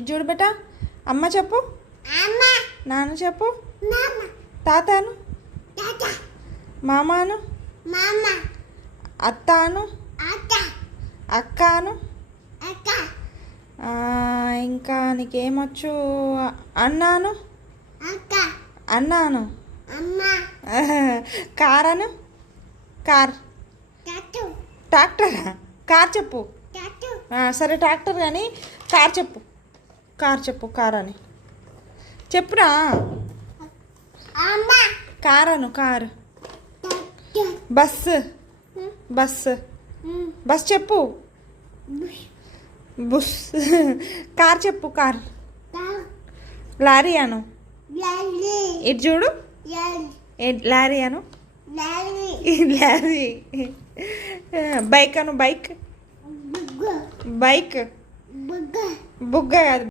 ఇది చూడు బేటా. అమ్మ చెప్పు. నాన్న చెప్పు. తాతను. మామాను. అత్తాను. అక్కాను. ఇంకా నీకేమొచ్చు? అన్నాను. అన్నాను. కారను. కార్. ట్రాక్టరా? కార్ చెప్పు. సరే ట్రాక్టర్ కానీ కార్ చెప్పు. కార్ చెప్పు. కార్ అని చెప్పురా. కారను. కారు. బస్సు. బస్సు. బస్ చెప్పు. బుస్. కార్ చెప్పు. కార్. లారీ అను. ఇటు చూడు. లారీ అను. లారీ. బైక్ అను. బైక్. బైక్. బుగ్గ కాదు.